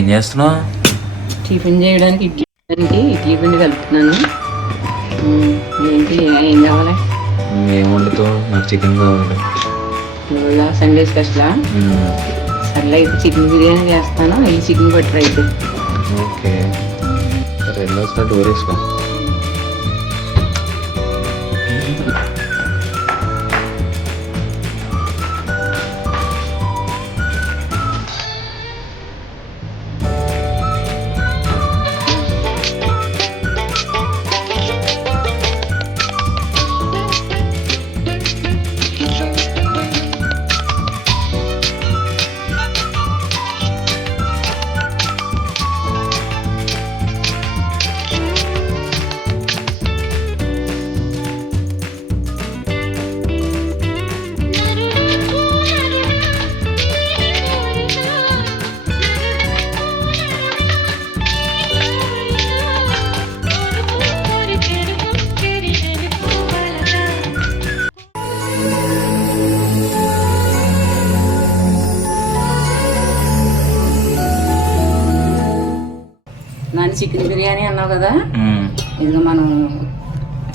ఏం చేస్తున్నావు? టిఫిన్ చేయడానికి ఇడ్లీ పిండి కలుపుతున్నాను. ఏంటి ఏం కావాలి? ఏం వండుతావు? నాకు చికెన్ కావాలి. ఇవాళ సండే స్పెషలా? సర్లే అయితే చికెన్ బిర్యానీ చేస్తాను. ఈ చికెన్ బటర్ అయితే ఓకే. రెండోసారి డోర్ వేసుకో. నాని చికెన్ బిర్యానీ అన్నావు కదా, ఇదిగో మనం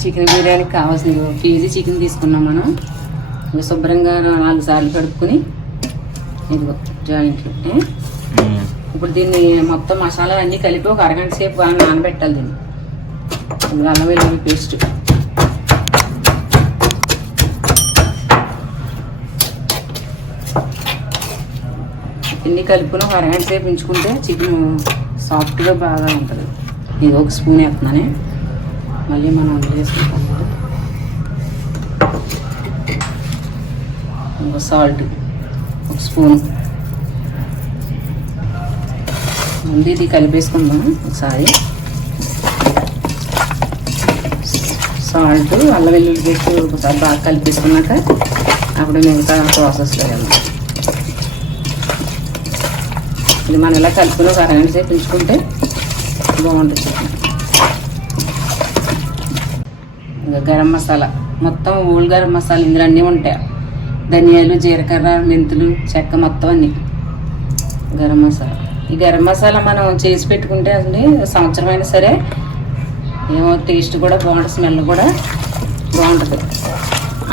చికెన్ బిర్యానీకి కావాల్సింది 1 కేజీ చికెన్ తీసుకున్నాం. మనం ఇక శుభ్రంగా 4 సార్లు కడుక్కొని ఇదిగో జాయింట్లు. ఇప్పుడు దీన్ని మొత్తం మసాలా అన్నీ కలిపి ఒక అరగంట సేపు బాగా నానబెట్టాలి. దీన్ని ఇప్పుడు అల్లం వెల్లుల్లి పేస్ట్, ఇన్ని కలుపుకొని ఒక అరగంట సేపు ఉంచుకుంటే చికెన్ సాఫ్ట్గా బాగా ఉంటుంది. ఇది 1 స్పూన్ వేస్తున్నానే, మళ్ళీ మనం వేసుకుంటాం. ఇంకా సాల్ట్ 1 స్పూన్. ముందు ఇది కలిపేసుకుందాం ఒకసారి. సాల్ట్, అల్లం వెల్లుల్లి పేస్ట్ ఒకసారి బాగా కలిపేసుకున్నాక అప్పుడు మిగతా ప్రాసెస్లో వెళ్దాం. ఇది మనం ఇలా కలుపుకొని ఒక అరగంట సేపు ఉంచుకుంటే బాగుంటుంది చికెన్. ఇంకా గరం మసాలా, మొత్తం ఓల్ గరం మసాలా ఇందులో అన్నీ ఉంటాయి. ధనియాలు, జీలకర్ర, మెంతులు, చెక్క, మొత్తం అన్నీ గరం మసాలా. ఈ గరం మసాలా మనం చేసి పెట్టుకుంటే అసలు సంవత్సరం అయినా సరే ఏమో టేస్ట్ కూడా బాగుంటుంది, స్మెల్ కూడా బాగుంటుంది.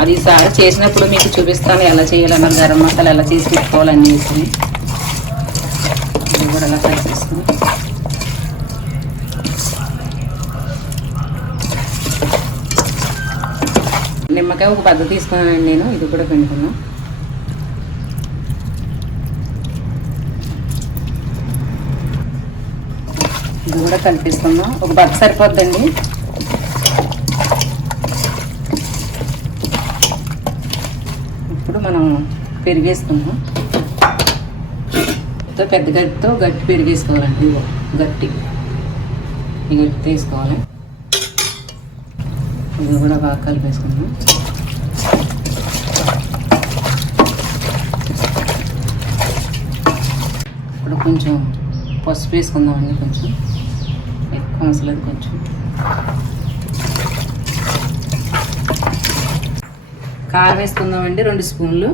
అది ఈసారి చేసినప్పుడు మీకు చూపిస్తాను ఎలా చేయాలన్నారు. గరం మసాలా ఎలా చేసి పెట్టుకోవాలని వేసుకుని కూడా అలా కలిపేసుకుని నిమ్మకాయ ఒక బద్ద తీసుకున్నానండి నేను. ఇది కూడా పిండుకున్నాం. ఇది కూడా కలిపేసుకుందాం. ఒక బద్ద సరిపోద్దండి. ఇప్పుడు మనం పెరిగేసుకుందాం. పెద్ద గట్టితో గట్టి పెరిగేసుకోవాలండి. గట్టి ఈ గట్టి తీసుకోవాలి. ఇది కూడా బాగా కలిపేసుకుందాం. ఇప్పుడు కొంచెం పసుపు వేసుకుందామండి. కొంచెం ఎక్కువ అవసరం, కొంచెం కారం వేసుకుందామండి. 2 స్పూన్లు.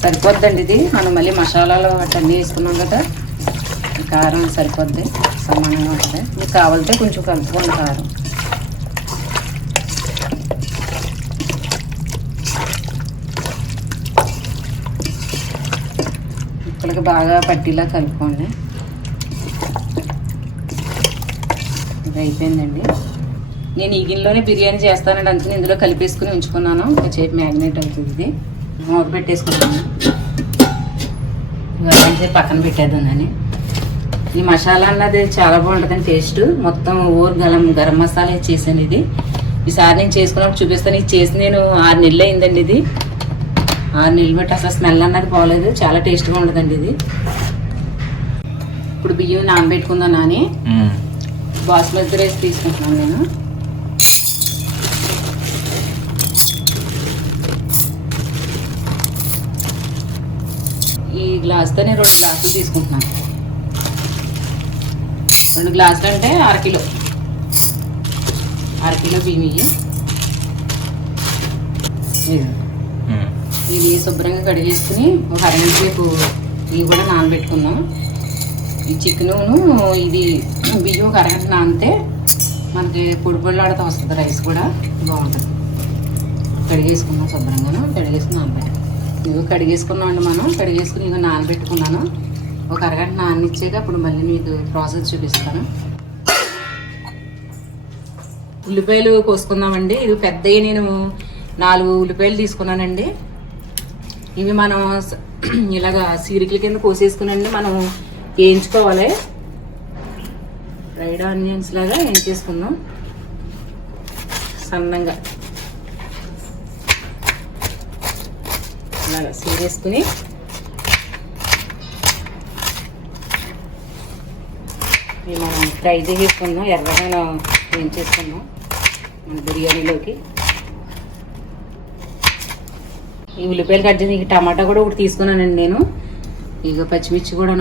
సరిపోద్దండి. ఇది మనం మళ్ళీ మసాలాలు అన్నీ వేసుకున్నాం కదా, కారం సరిపోద్ది, సమానంగా ఉంటుంది. మీకు కావాలంటే కొంచెం కలుపుకోండి కారం. ముక్కలకి బాగా పట్టిలా కలుపుకోండి. ఇది అయిపోయిందండి. నేను ఈ గిన్నెలోనే బిర్యానీ చేస్తానండి, అందుకని ఇందులో కలిపేసుకుని ఉంచుకున్నాను. కొంచెంసేపు మ్యాగ్నేట్ అవుతుంది. ఇది మూత పెట్టేసుకుంటాను. ఇవన్నీ పక్కన పెట్టేద్దామని. ఈ మసాలా అన్నది చాలా బాగుంటుందండి టేస్ట్. మొత్తం గరం మసాలా చేశాను. ఇది ఈసారి నేను చేసుకున్నప్పుడు చూపిస్తాను. ఇది చేసి నేను 6 నెలలు అయిందండి. ఇది 6 నెలలు బట్టి అసలు స్మెల్ అన్నది బాగోలేదు. చాలా టేస్ట్గా ఉంటుందండి ఇది. ఇప్పుడు బియ్యం నానబెట్టుకుందాం. నాని బాస్మతి రైస్ తీసుకుంటున్నాను నేను. ఈ గ్లాస్తో నేను 2 గ్లాసులు తీసుకుంటున్నాను. 2 గ్లాసులు అంటే 1/2 కిలో. అరకిలో బియ్యం ఇవి శుభ్రంగా కడిగేసుకుని ఒక అరగంట సేపు ఇవి కూడా నానబెట్టుకుందాం. ఈ చికెను ఇది బియ్యం ఒక అరగంట నానితే మనకి పొడి పొడిలాడుతూ వస్తుంది, రైస్ కూడా బాగుంటుంది. కడిగేసుకున్నాం శుభ్రంగాను, కడిగేసుకుని నానబెట్టాం. ఇవి కడిగేసుకున్నామండి మనం. కడిగేసుకుని ఇవి నానబెట్టుకున్నాను. ఒక అరగంట నాననిచ్చాక అప్పుడు మళ్ళీ మీకు ప్రాసెస్ చూపిస్తాను. ఉల్లిపాయలు కోసుకుందామండి. ఇవి పెద్దవి నేను 4 ఉల్లిపాయలు తీసుకున్నానండి. ఇవి మనం ఇలాగా సీరికల కింద కోసేసుకునండి మనం వేయించుకోవాలి. ఫ్రైడ్ ఆనియన్స్ లాగా వేయించేసుకుందాం సన్నంగా. అలాగా సీరేసుకుని ఇవి మనం ఫ్రై చేసేసుకుందాం, ఎర్రగా వేయించేసుకుందాం మన బిర్యానీలోకి. ఈ ఉల్లిపాయలు కట్ చేసి టమాటా కూడా ఒకటి తీసుకున్నానండి నేను. ఇక పచ్చిమిర్చి కూడా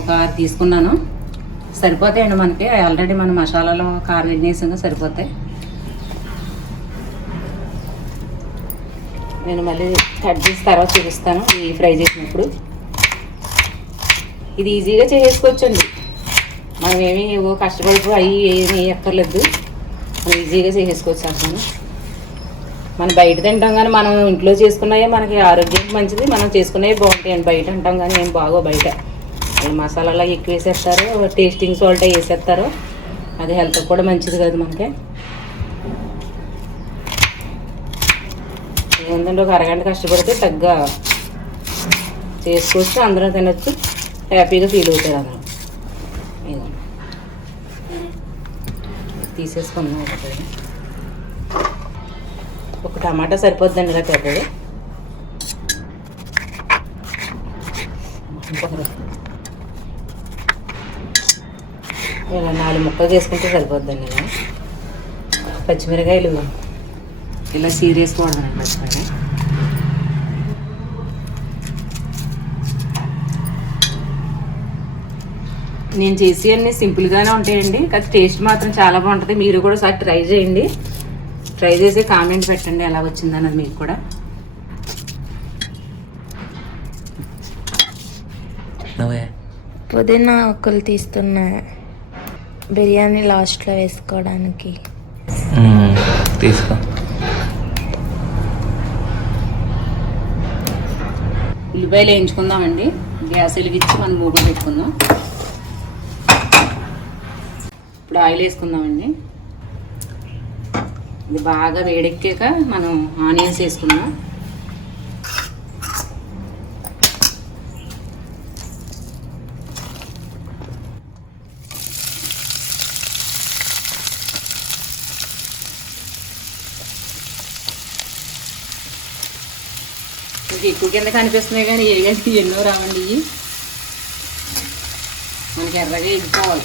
ఒక 6 తీసుకున్నాను. సరిపోతాయండి మనకి, ఆల్రెడీ మన మసాలాలో కారం వేసాక సరిపోతాయి. నేను మళ్ళీ కట్ చేసి తర్వాత చూపిస్తాను ఈ ఫ్రై చేసినప్పుడు. ఇది ఈజీగా చేసుకోవచ్చండి, మనం ఏమీ కష్టపడిపో అవి ఏమీ ఎక్కర్లేదు, మనం ఈజీగా చేసేసుకోవచ్చు. అసలు మనం బయట తింటాం కానీ మనం ఇంట్లో చేసుకున్నాయే మనకి ఆరోగ్యానికి మంచిది, మనం చేసుకునేవి బాగుంటాయండి. బయట అంటాం కానీ ఏం బాగో బయట మసాలాలు ఎక్కువ వేసేస్తారు, టేస్టింగ్ సాల్ట్ వేసేస్తారు, అది హెల్త్కి కూడా మంచిది కాదు మనకి. ఏముందంటే ఒక అరగంట కష్టపడితే తగ్గ చేసుకోవచ్చు, అందరూ తినచ్చు, హ్యాపీగా ఫీల్ అవుతారు అందరూ. తీసేసుకున్నాం. ఒక టమాటా సరిపోద్దండి ఇలా పెద్దది. ఇలా 4 ముక్కలు చేసుకుంటే సరిపోద్దండి. ఇలా పచ్చిమిరకాయలు ఇలా సీరేసుకోవడం పచ్చిమిరకాయ. నేను చేసి అన్నీ సింపుల్గానే ఉంటాయండి, కానీ టేస్ట్ మాత్రం చాలా బాగుంటుంది. మీరు కూడా ఒకసారి ట్రై చేయండి, ట్రై చేసి కామెంట్ పెట్టండి ఎలా వచ్చిందన్నది మీకు కూడా. పుదీనా ఆకులు తీస్తున్నా బిర్యానీ లాస్ట్లో వేసుకోవడానికి. తీసుకో. ఉల్లిపాయలు వేయించుకుందామండి. గ్యాస్ వెలిగించి మనం మూగులు పెట్టుకుందాం. ఇప్పుడు ఆయిల్ వేసుకుందామండి. ఇది బాగా వేడెక్కాక మనం ఆనియన్స్ వేసుకుందాం. ఇది ఎక్కువ కింద కనిపిస్తున్నాయి కానీ ఎన్నో రావండి. ఇవి మనకి ఎర్రగా ఎగ్గిపోవాలి.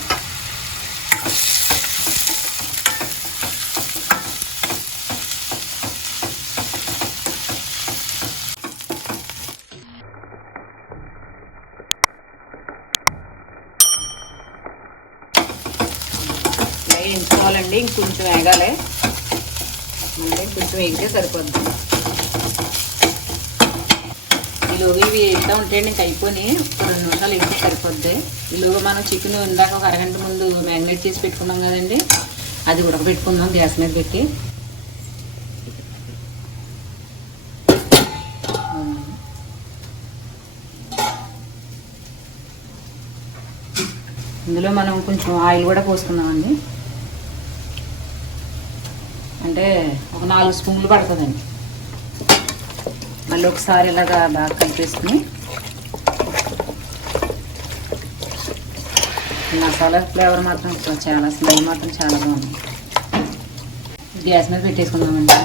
వేయించుకోవాలండి, ఇంకొంచెం వేగాలి, అంటే కొంచెం వేగితే సరిపోద్ది. ఈలోగా ఇవి వేస్తూ ఉంటాయండి, ఇంక అయిపోయి 2 నిమిషాలు వేస్తే సరిపోద్ది. ఈలోగా మనం చికెన్ ఇందాక ఒక అరగంట ముందు మ్యారినేట్ చేసి పెట్టుకున్నాం కదండి, అది ఉడకబెట్టుకుందాం గ్యాస్ మీద పెట్టి. ఇందులో మనం కొంచెం ఆయిల్ కూడా పోసుకుందామండి, అంటే ఒక 4 స్పూన్లు పడుతుందండి. మళ్ళీ ఒకసారి ఇలాగా బాగా కలిపేసుకుని మసాలా ఫ్లేవర్ మాత్రం చాలా, స్మెల్ మాత్రం చాలా బాగుంది. గ్యాస్ మీద పెట్టేసుకుందామండి.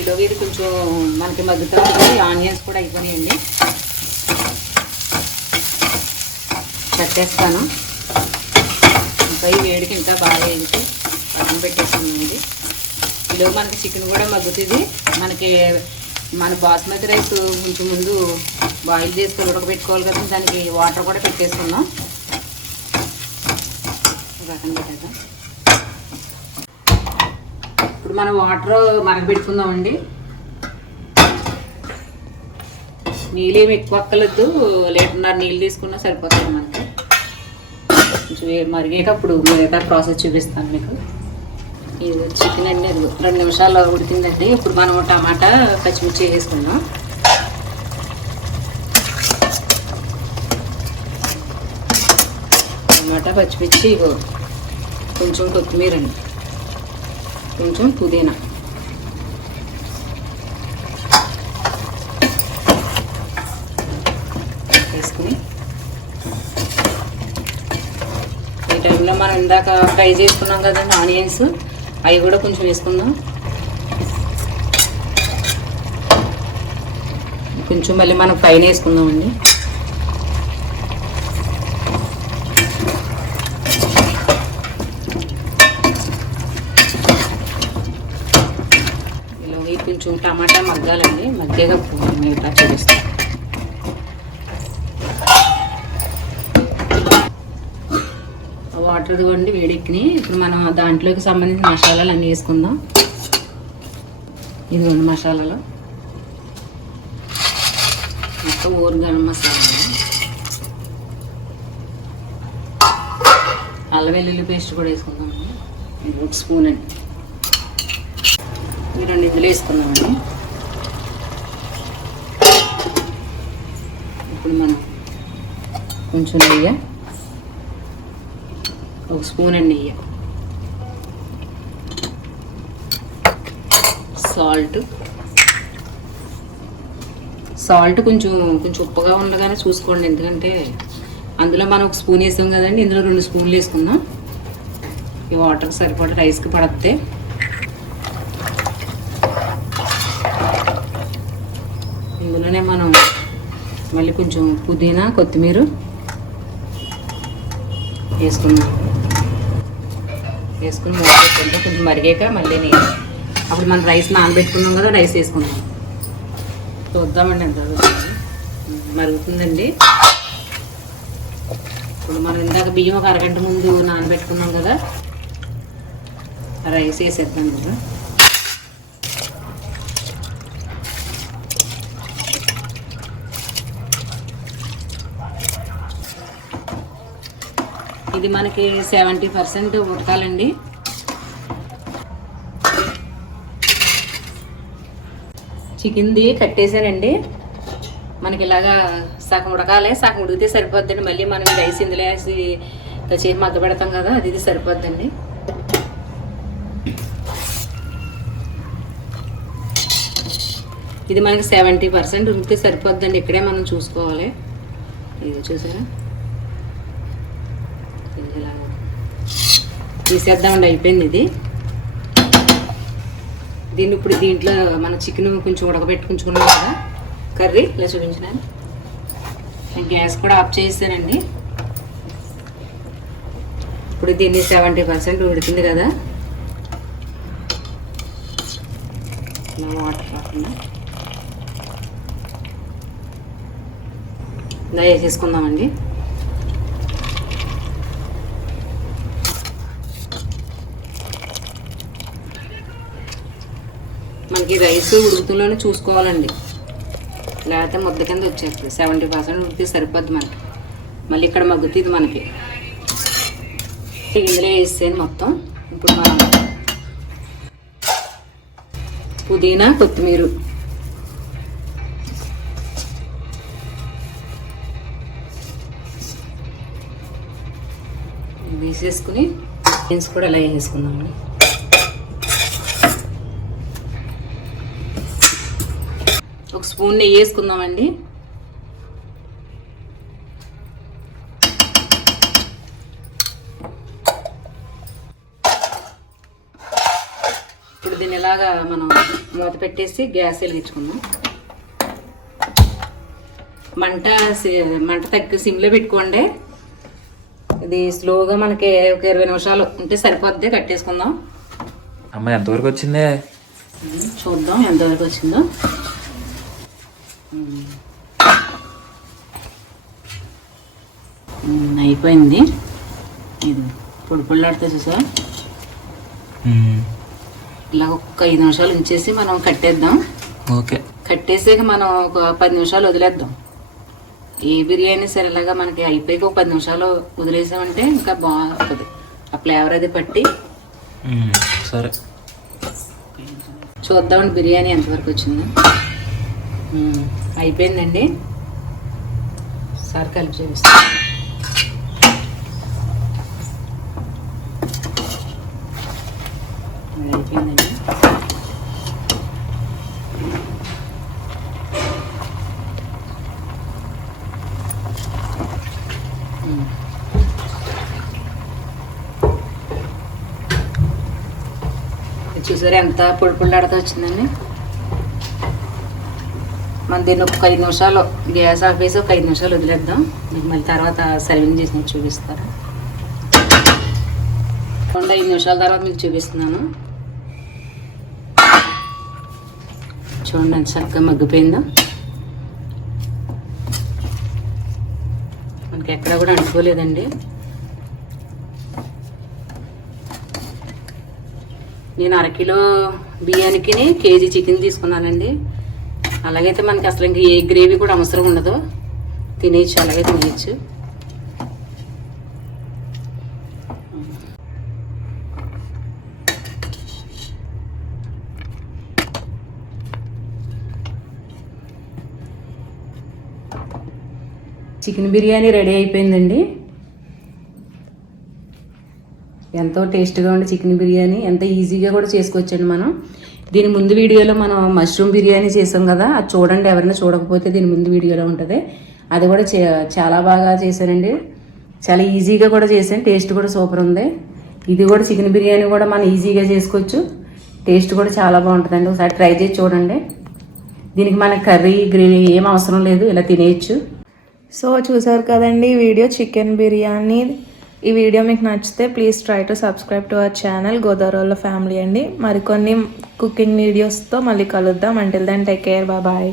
ఈలోగా ఇది కొంచెం మనకి మగ్గుతూ ఉంటుంది. ఆనియన్స్ కూడా అయిపోయాయండి, కట్టేస్తాను. ఇంకా ఈ వేడికి ఇంకా బాగా వేసి పక్కన పెట్టేసుకున్నామండి. ఇలా మనకి చికెన్ కూడా మగ్గుతుంది. మనకి మన బాస్మతి రైస్ కొంచెం ముందు బాయిల్ చేసుకొని ఉడకబెట్టుకోవాలి కదా, దానికి వాటర్ కూడా పెట్టేసుకుందాం. రకం పెట్టాక ఇప్పుడు మనం వాటర్ మరగబెట్టుకుందామండి. నీళ్ళు ఏమి ఎక్కువ అక్కర్లేదు, 1.5 లీటర్ నీళ్ళు తీసుకున్నా సరిపోతుంది మనకి. కొంచెం మరిగేటప్పుడు మిగతా ప్రాసెస్ చూపిస్తాను మీకు. ఇది చికెన్ అండి, అది 2 నిమిషాలు ఉడికిందండి. ఇప్పుడు మనం టమాటా పచ్చిమిర్చి వేసుకుందాం. టమాటా పచ్చిమిర్చి, కొంచెం కొత్తిమీర అండి, కొంచెం పుదీనా, వేసుకుని ఈ టైంలో మనం ఇందాక ఫ్రై చేసుకున్నాం కదండి ఆనియన్స్, అవి కూడా కొంచెం వేసుకుందాం. కొంచెం మళ్ళీ మనం ఫ్రైని వేసుకుందామండి. ఇలా కొంచెం టమాటా మగ్గాలండి, మగ్గాక మిగతా చూపిస్తాం. వాటర్ ఇవ్వండి వేడెక్కినాయి. ఇప్పుడు మనం దాంట్లోకి సంబంధించిన మసాలాలు అన్నీ వేసుకుందాం. ఇదిగోండి మసాలాలు, మొత్తం గరం మసాలా, అల్లం వెల్లుల్లి పేస్ట్ కూడా వేసుకుందామండి. 1 స్పూన్ అండి. ఈ 2 ఇందులో వేసుకుందామండి. ఇప్పుడు మనం కొంచెం నెయ్యి, 1 స్పూన్ అండి నెయ్యి, సాల్ట్ కొంచెం ఉప్పుగా ఉండగానే చూసుకోండి, ఎందుకంటే అందులో మనం 1 స్పూన్ వేసాం కదండి, ఇందులో 2 స్పూన్లు వేసుకుందాం. ఈ వాటర్కి సరిపడా రైస్కి పడద్దే. ఇందులోనే మనం మళ్ళీ కొంచెం పుదీనా కొత్తిమీర వేసుకున్నాం. వేసుకుని మూసేసుకుంటే కొంచెం మరిగాక మళ్ళీ అప్పుడు మనం రైస్ నానబెట్టుకున్నాం కదా, రైస్ వేసుకుందాం. చూద్దామండి ఎంత మరుగుతుందండి. ఇప్పుడు మనం ఇందాక బియ్యం 1 అరగంట ముందు నానబెట్టుకున్నాం కదా, రైస్ వేసేద్దాం కదా. ఇది మనకి 70% ఉడకాలండి. చికెన్ది కట్టేసానండి. మనకి ఇలాగా సగం ఉడకాలి, సగం ఉడికితే సరిపోద్దండి. మళ్ళీ మనం రైస్ ఇందులో వేసి కాసేపు మగ్గ పెడతాం కదా, అది సరిపోద్దండి. ఇది మనకి 70% ఉడికితే సరిపోద్దండి. ఇక్కడే మనం చూసుకోవాలి. ఇది చూసారా, ఇలాగా తీసేద్దామండి. అయిపోయింది ఇది. దీన్ని ఇప్పుడు దీంట్లో మన చికెన్ కొంచెం ఉడకబెట్టుకుంటున్నాం కదా కర్రీ, ఇలా చూపించినాను. నేను గ్యాస్ కూడా ఆఫ్ చేసానండి. ఇప్పుడు దీన్ని 70% ఉడికింది కదా, ఇలా వాటర్ కాకుండా ఇలా వేసేసుకుందామండి. మనకి రైస్ ఉడుకుతులోనే చూసుకోవాలండి, లేకపోతే ముద్ద కింద వచ్చేస్తుంది. 70% ఉడికితే సరిపోద్ది మనకి. మళ్ళీ ఇక్కడ మగ్గుతుంది మనకి. ఇందులో వేసేది మొత్తం. ఇప్పుడు మనం పుదీనా కొత్తిమీర వేసేసుకుని బీన్స్ కూడా ఇలా వేసుకుందామండి. ఒక స్పూన్ నెయ్యి వేసుకుందామండి. ఇప్పుడు దీన్ని ఇలాగా మనం మూత పెట్టేసి గ్యాస్ వెలిగించుకుందాం. మంట తగ్గి సిమ్లో పెట్టుకోండి. ఇది స్లోగా మనకి ఒక 20 నిమిషాలు ఉంటే సరిపోద్ది. కట్టేసుకుందాం. అమ్మ ఎంతవరకు వచ్చిందే? చూద్దాం ఎంతవరకు వచ్చిందో. అయిపోయింది. ఇది పొడి పొళ్ళాడితే చూసా. ఇలా ఒక 5 నిమిషాలు ఉంచేసి మనం కట్టేద్దాం. ఓకే, కట్టేసాక మనం ఒక 10 నిమిషాలు వదిలేద్దాం. ఏ బిర్యానీ సరే ఇలాగా మనకి అయిపోయాక ఒక 10 నిమిషాలు వదిలేసామంటే ఇంకా బాగుంటుంది. ఆ ఫ్లేవర్ అది పట్టి. సరే చూద్దామండి బిర్యానీ ఎంతవరకు వచ్చిందో. అయిపోయిందండి. సార్ కలిపి చూపిస్తాను. అయిపోయిందండి. చూసారా ఎంత పొడి పొళ్ళాడుతూ వచ్చిందండి. మన దీన్ని ఒక 5 నిమిషాలు గ్యాస్ ఆఫ్ వేసి ఒక 5 నిమిషాలు వదిలేద్దాం. మీకు మళ్ళీ తర్వాత సర్వింగ్ చేసి చూపిస్తాను. 5 నిమిషాల తర్వాత మీకు చూపిస్తున్నాను. చూడండి ఎంత చక్కగా మగ్గిపోయిందో. మనకి ఎక్కడ కూడా అంటుకోలేదండి. నేను 1 కిలో బియ్యానికి కేజీ చికెన్ తీసుకున్నానండి. అలాగైతే మనకి అసలు ఇంక ఏ గ్రేవీ కూడా అవసరం ఉండదు. తినేయచ్చు, అలాగే తినేయచ్చు. చికెన్ బిర్యానీ రెడీ అయిపోయిందండి. ఎంతో టేస్ట్గా ఉండే చికెన్ బిర్యానీ ఎంత ఈజీగా కూడా చేసుకోవచ్చండి మనం. దీని ముందు వీడియోలో మనం మష్రూమ్ బిర్యానీ చేసాం కదా, అది చూడండి. ఎవరైనా చూడకపోతే దీని ముందు వీడియోలో ఉంటుంది. అది కూడా చాలా బాగా చేశానండి. చాలా ఈజీగా కూడా చేశాను. టేస్ట్ కూడా సూపర్ ఉంది. ఇది కూడా చికెన్ బిర్యానీ కూడా మనం ఈజీగా చేసుకోవచ్చు. టేస్ట్ కూడా చాలా బాగుంటుందండి. ఒకసారి ట్రై చేసి చూడండి. దీనికి మనకి కర్రీ గ్రేవీ ఏం అవసరం లేదు, ఇలా తినేయచ్చు. సో చూసారు కదండి ఈ వీడియో చికెన్ బిర్యానీ. ఈ వీడియో మీకు నచ్చితే please try to subscribe to our channel Godavari family అండి. మరికొన్ని కుకింగ్ వీడియోస్తో మళ్ళీ కలుద్దాం. Until then take care, bye.